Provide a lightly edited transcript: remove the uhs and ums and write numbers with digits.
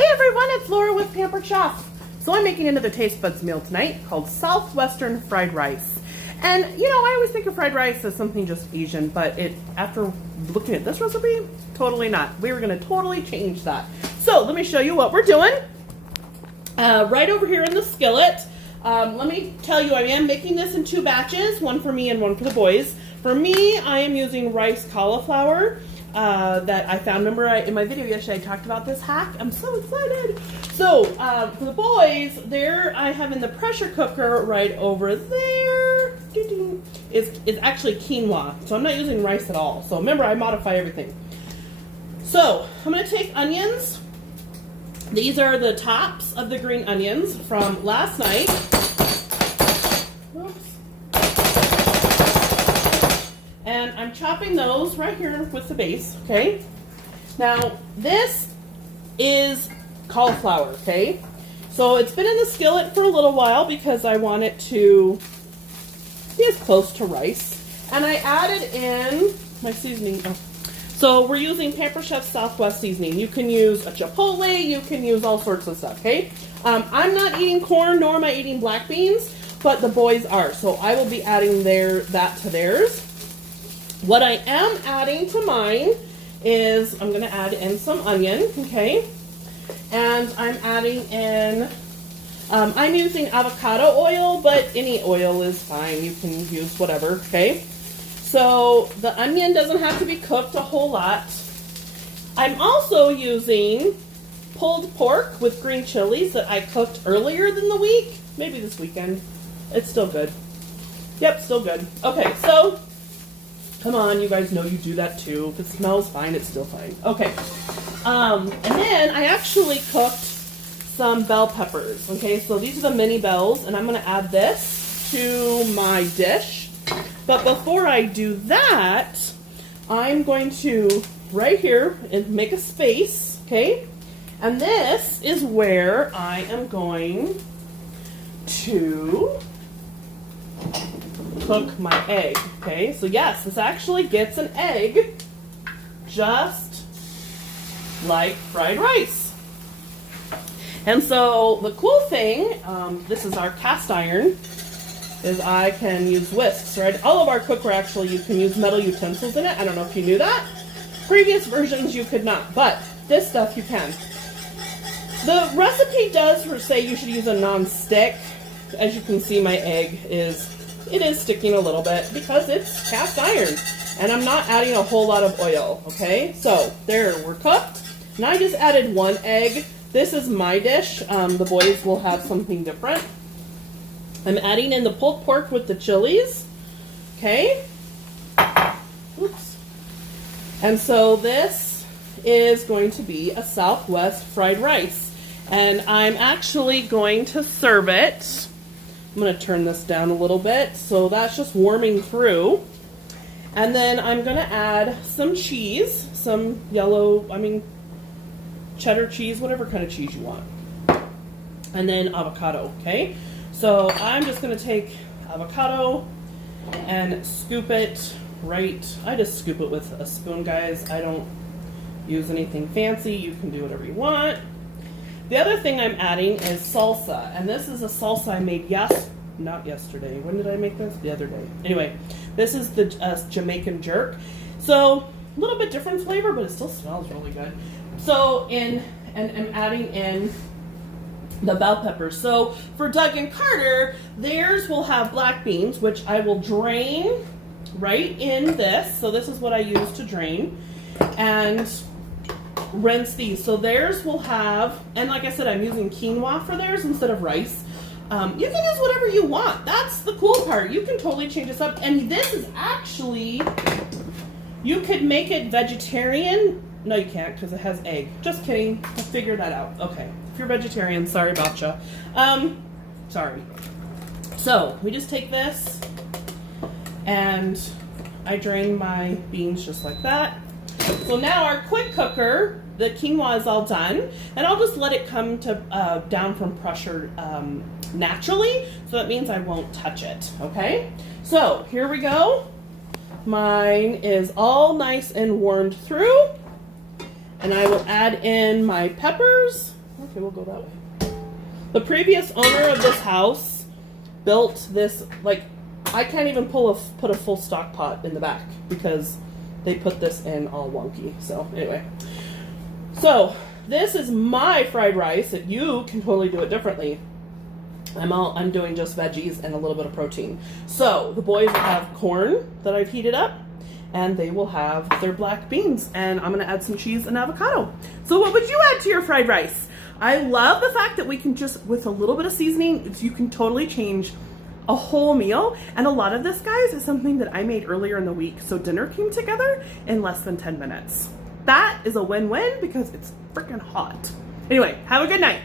Hey everyone, it's Laura with Pampered Chef. So I'm making another Tastebuds meal tonight called Southwestern fried rice. And you know, I always think of fried rice as something just Asian, but after looking at this recipe, totally not. We were gonna totally change that. So let me show you what we're doing. Right over here in the skillet, let me tell you, I am making this in 2 batches, one for me and one for the boys. For me, I am using rice cauliflower that I found. Remember in my video yesterday I talked about this hack? I'm so excited. So for the boys, there I have in the pressure cooker right over there is actually quinoa. So I'm not using rice at all. So remember, I modify everything. So I'm going to take onions. These are the tops of the green onions from last night. And I'm chopping those right here with the base, okay? Now, this is cauliflower, okay? So it's been in the skillet for a little while because I want it to be as close to rice. And I added in my seasoning. So we're using Pampered Chef Southwest seasoning. You can use a chipotle, you can use all sorts of stuff, okay? I'm not eating corn, nor am I eating black beans, but the boys are. So I will be adding that to theirs. What I am adding to mine is I'm going to add in some onion, okay? And I'm adding in, I'm using avocado oil, but any oil is fine. You can use whatever, okay? So the onion doesn't have to be cooked a whole lot. I'm also using pulled pork with green chilies that I cooked earlier in the week, maybe this weekend. It's still good. Yep, still good. Okay, so come on, you guys know you do that too. If it smells fine, it's still fine. Okay. And then I actually cooked some bell peppers. Okay, so these are the mini bells, and I'm going to add this to my dish. But before I do that, I'm going to, right here, and make a space, okay? And this is where I am going to cook my egg, okay? So yes, this actually gets an egg just like fried rice. And so the cool thing, this is our cast iron, is I can use whisks, right? All of our cookware, actually, you can use metal utensils in it. I don't know if you knew that. Previous versions you could not, but this stuff you can. The recipe does say you should use a non-stick. As you can see, my egg is sticking a little bit because it's cast iron, and I'm not adding a whole lot of oil, okay? So there, we're cooked. And I just added 1 egg. This is my dish. The boys will have something different. I'm adding in the pulled pork with the chilies, okay? Oops. And so this is going to be a Southwest fried rice, and I'm actually going to serve it. I'm going to turn this down a little bit, so that's just warming through. And then I'm going to add some cheese, some cheddar cheese, whatever kind of cheese you want. And then avocado, okay? So I'm just going to take avocado and scoop it right. I just scoop it with a spoon, guys. I don't use anything fancy. You can do whatever you want. The other thing I'm adding is salsa, and this is a salsa I made not yesterday. When did I make this? The other day. Anyway, this is the Jamaican jerk. So a little bit different flavor, but it still smells really good. So and I'm adding in the bell peppers. So for Doug and Carter, theirs will have black beans, which I will drain right in this. So this is what I use to drain, and rinse these. So theirs will have, and like I said, I'm using quinoa for theirs instead of rice. You can use whatever you want. That's the cool part. You can totally change this up. And this is actually, you could make it vegetarian. No, you can't because it has egg. Just kidding. I figured that out. Okay. If you're vegetarian, sorry about ya. Sorry. So we just take this and I drain my beans just like that. So now our quick cooker, the quinoa is all done, and I'll just let it come to down from pressure naturally, so that means I won't touch it, okay? So here we go. Mine is all nice and warmed through, and I will add in my peppers, Okay, we'll go that way. The previous owner of this house built this, like, I can't even put a full stock pot in the back because they put this in all wonky. So anyway, so this is my fried rice. If you can totally do it differently. I'm doing just veggies and a little bit of protein. So the boys will have corn that I've heated up, and they will have their black beans, and I'm gonna add some cheese and avocado. So what would you add to your fried rice? I love the fact that we can just, with a little bit of seasoning, you can totally change a whole meal. And a lot of this, guys, is something that I made earlier in the week. So dinner came together in less than 10 minutes. That is a win-win because it's freaking hot. Anyway, have a good night.